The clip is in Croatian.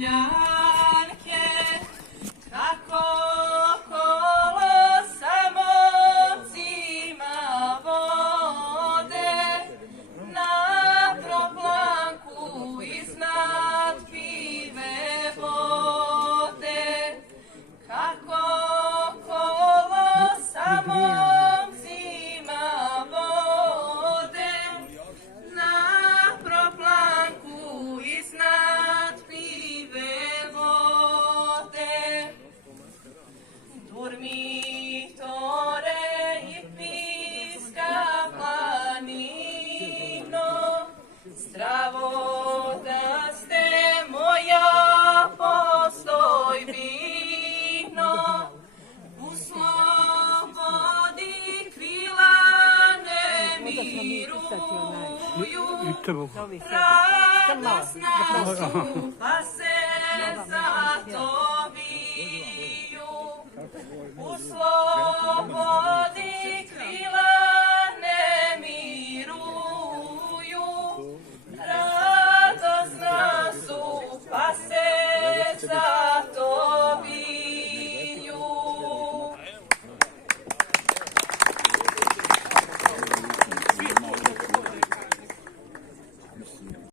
zemljanke, kako kolo sa momcima vode na proplanku iznad pive vode. Kako kolo sa momcima vode na proplanku iznad pive vode. Dormitore i piska planino, zdravo da ste moja postojbino, u slobodi krila ne miruju, radosna su, pa se